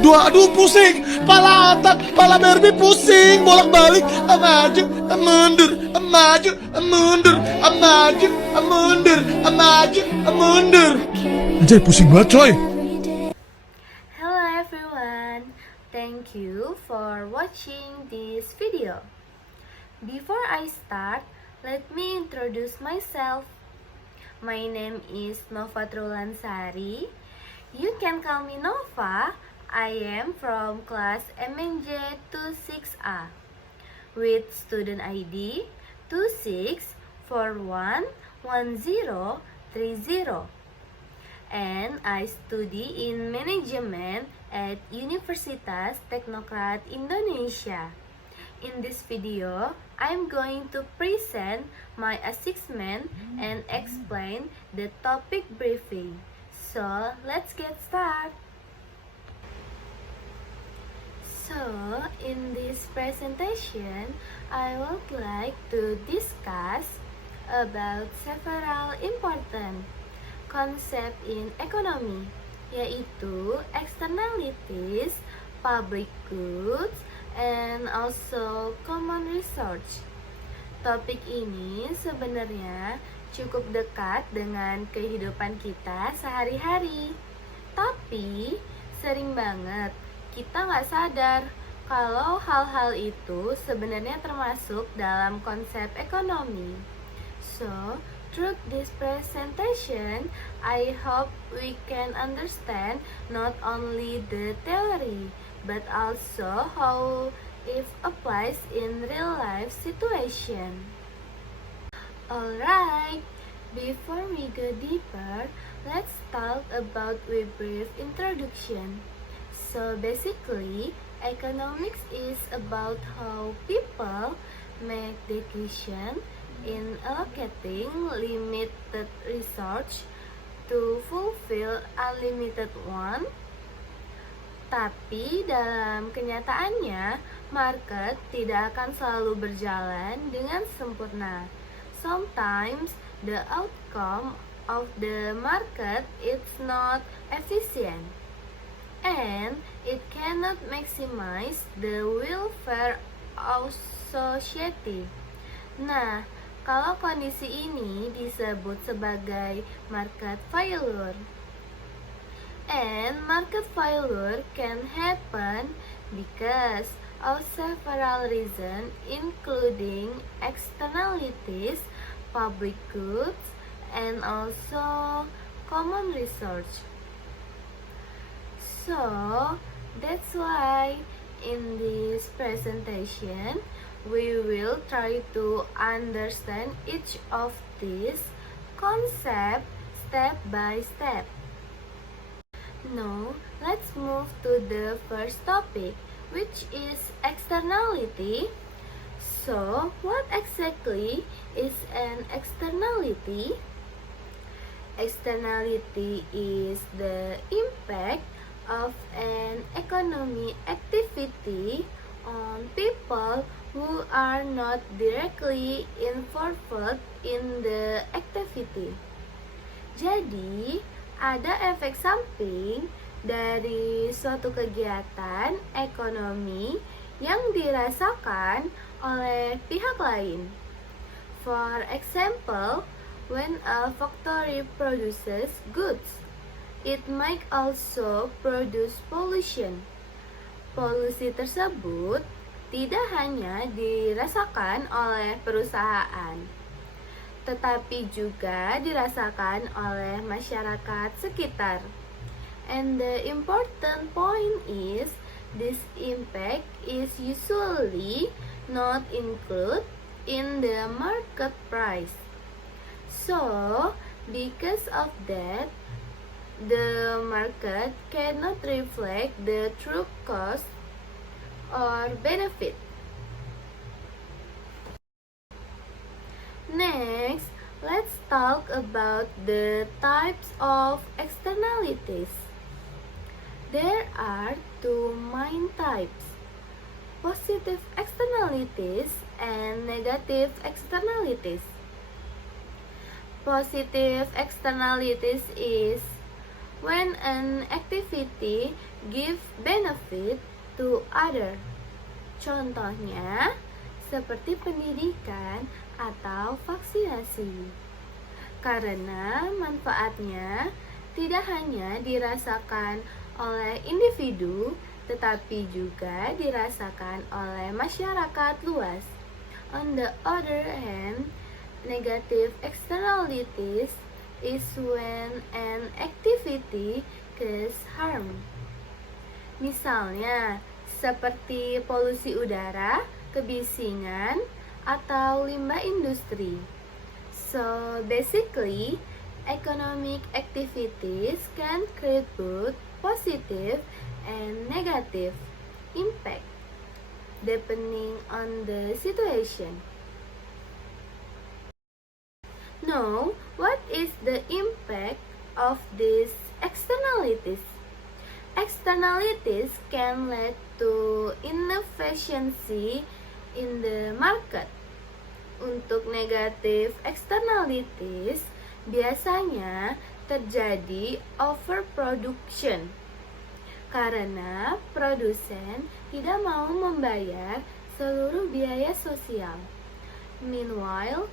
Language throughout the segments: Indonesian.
dua, aduh pusing, pala otak, pala Barbie pusing, bolak-balik, maju, mundur, maju, mundur, maju, mundur, maju, mundur. Anjay, pusing banget coy. Hello everyone, thank you for watching this video. Before I start, let me introduce myself. My name is Nova Trulansari. You can call me Nova. I am from class MNJ 26A with student ID 26411030, and I study in management at Universitas Teknokrat Indonesia. In this video, I'm going to present my assessment and explain the topic briefing. So, let's get started. So, in this presentation, I would like to discuss about several important concept in economy, yaitu externalities, public goods, and also common research. Topik ini sebenarnya cukup dekat dengan kehidupan kita sehari-hari, tapi sering banget kita nggak sadar kalau hal-hal itu sebenarnya termasuk dalam konsep ekonomi. So, through this presentation, I hope we can understand not only the theory, but also how it applies in real life situation. Alright, before we go deeper, let's talk about a brief introduction. So basically, economics is about how people make decisions in allocating limited resource to fulfill unlimited one. Tapi dalam kenyataannya, market tidak akan selalu berjalan dengan sempurna. Sometimes the outcome of the market is not efficient, and it cannot maximize the welfare of society. Nah, kalau kondisi ini disebut sebagai market failure. And market failure can happen because of several reasons, including externalities, public goods, and also common research. So, that's why in this presentation, we will try to understand each of these concepts step by step. Now, let's move to the first topic, which is externality. So, what exactly is an externality? Externality is the impact of an economic activity on people who are not directly involved in the activity. Jadi, ada efek samping dari suatu kegiatan ekonomi yang dirasakan oleh pihak lain. For example, when a factory produces goods, it might also produce pollution. Polusi tersebut tidak hanya dirasakan oleh perusahaan, tetapi juga dirasakan oleh masyarakat sekitar. And the important point is, this impact is usually not included in the market price. So, because of that, the market cannot reflect the true cost or benefit. Next, let's talk about the types of externalities. There are two main types: positive externalities and negative externalities. Positive externalities is when an activity give benefit to other. Contohnya, seperti pendidikan atau vaksinasi. Karena manfaatnya tidak hanya dirasakan oleh individu, tetapi juga dirasakan oleh masyarakat luas. On the other hand, negative externalities is when an activity causes harm. Misalnya, seperti polusi udara, kebisingan, atau limbah industri. So, basically, economic activities can create both positive and negative impact depending on the situation. Now, what is the impact of these externalities? Externalities can lead to inefficiency in the market. Untuk negative externalities, biasanya terjadi overproduction karena produsen tidak mau membayar seluruh biaya sosial. Meanwhile,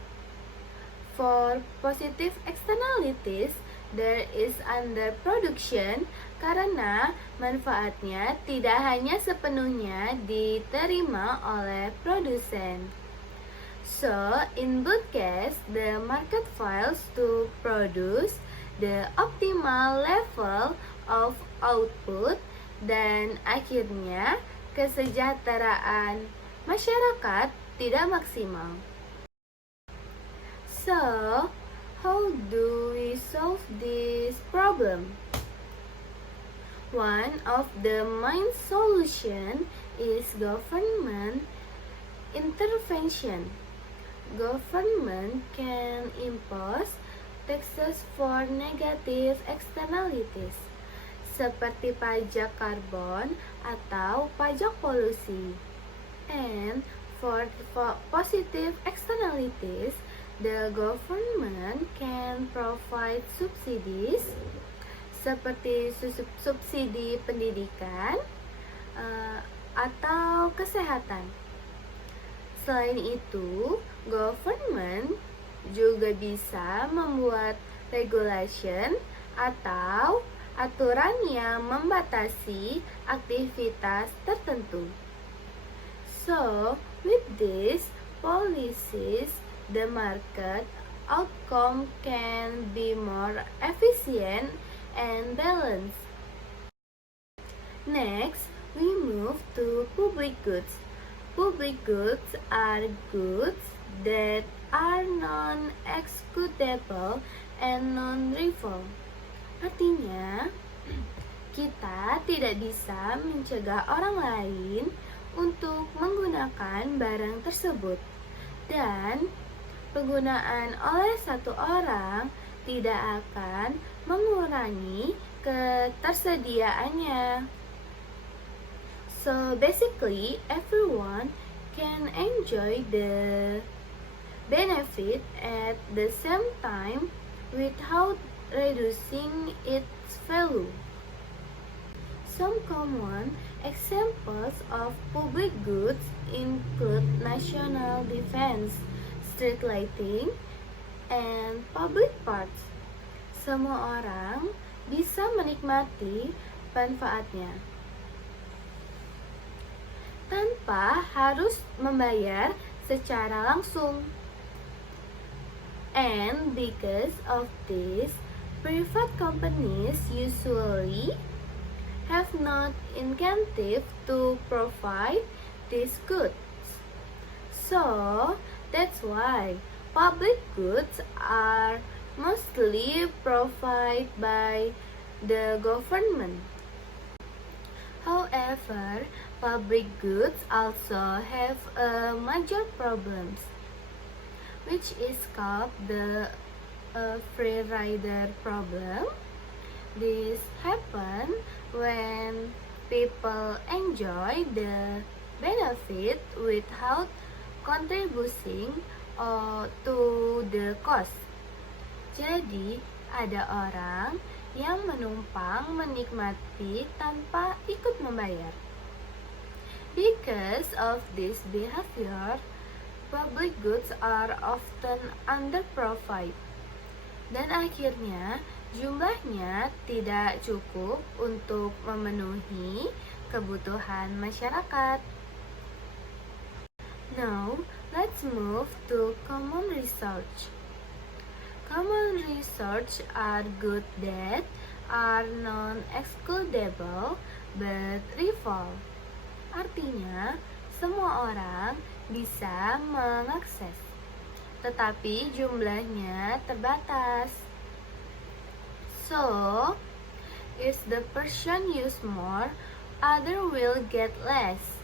for positive externalities, there is underproduction karena manfaatnya tidak hanya sepenuhnya diterima oleh produsen. So, in both cases, the market fails to produce the optimal level of output dan akhirnya kesejahteraan masyarakat tidak maksimal. So, how do we solve this problem? One of the main solutions is government intervention. Government can impose taxes for negative externalities, seperti pajak karbon atau pajak polusi. And for positive externalities, the government can provide subsidies seperti subsidi pendidikan atau kesehatan. Selain itu, government juga bisa membuat regulation atau aturan yang membatasi aktivitas tertentu. So, with these policies, the market outcome can be more efficient and balanced. Next, we move to public goods. Public goods are goods that are non-executable and non-refundable. Artinya, kita tidak bisa mencegah orang lain untuk menggunakan barang tersebut, dan penggunaan oleh satu orang tidak akan mengurangi ketersediaannya. So basically, everyone can enjoy the benefit at the same time without reducing its value. Some common examples of public goods include national defense, street lighting, and public parks. Semua orang bisa menikmati manfaatnya tanpa harus membayar secara langsung. And because of this, private companies usually have not incentive to provide these goods. So, that's why public goods are mostly provided by the government. However, public goods also have a major problems, which is called the free rider problem. This happens when people enjoy the benefit without contributing to the cost. Jadi, ada orang yang menumpang menikmati tanpa ikut membayar. Because of this behavior, public goods are often underprovided. Dan akhirnya, jumlahnya tidak cukup untuk memenuhi kebutuhan masyarakat. Now, let's move to common research. Common research are goods that are non-excludable but revolve. Artinya, semua orang bisa mengakses, tetapi jumlahnya terbatas. So, if the person use more, other will get less.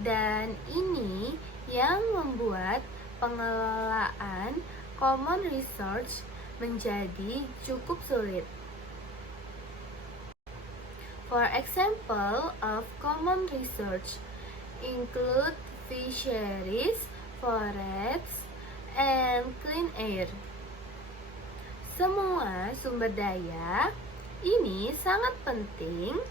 Dan ini yang membuat pengelolaan common research menjadi cukup sulit. For example of common research include fisheries, forests, and clean air. Semua sumber daya ini sangat penting,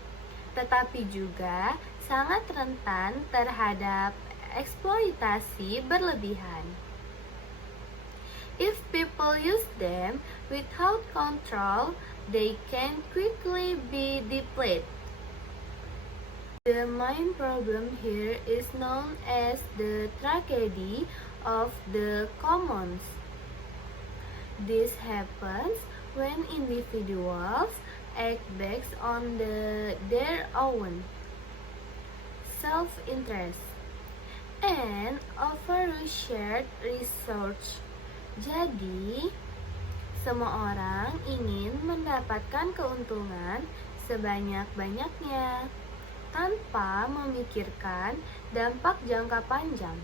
tetapi juga sangat rentan terhadap eksploitasi berlebihan. If people use them without control, they can quickly be depleted. The main problem here is known as the tragedy of the commons. This happens when individuals act based on their own self-interest and over-shared research. Jadi, semua orang ingin mendapatkan keuntungan sebanyak-banyaknya tanpa memikirkan dampak jangka panjang.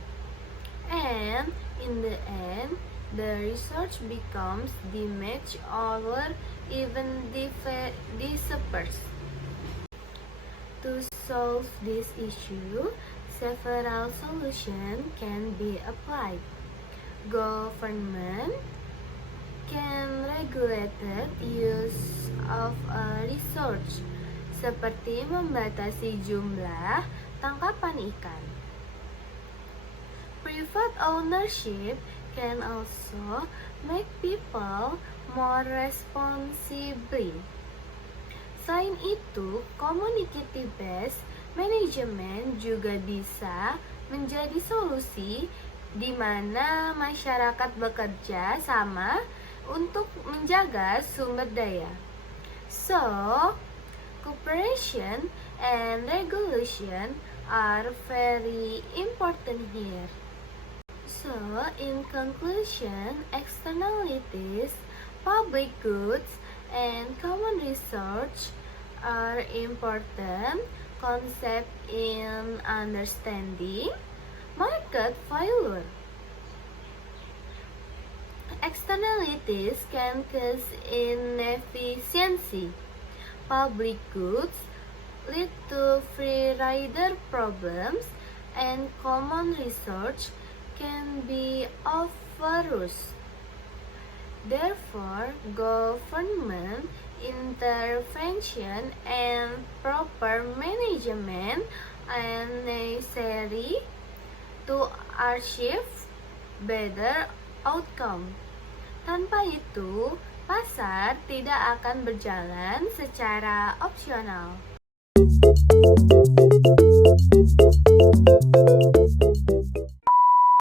And in the end, the research becomes damaged or even dispersed. To solve this issue, several solutions can be applied. Government can regulate the use of research, seperti membatasi jumlah tangkapan ikan. Private ownership can also make people more responsible. Selain itu, community-based management juga bisa menjadi solusi di mana masyarakat bekerja sama untuk menjaga sumber daya. So, cooperation and regulation are very important here. So, in conclusion, externalities, public goods, and common research are important concepts in understanding market failure. Externalities can cause inefficiency. Public goods lead to free rider problems, and common research can be overused. Therefore, government intervention and proper management are necessary to achieve better outcome. Tanpa itu, pasar tidak akan berjalan secara opsional.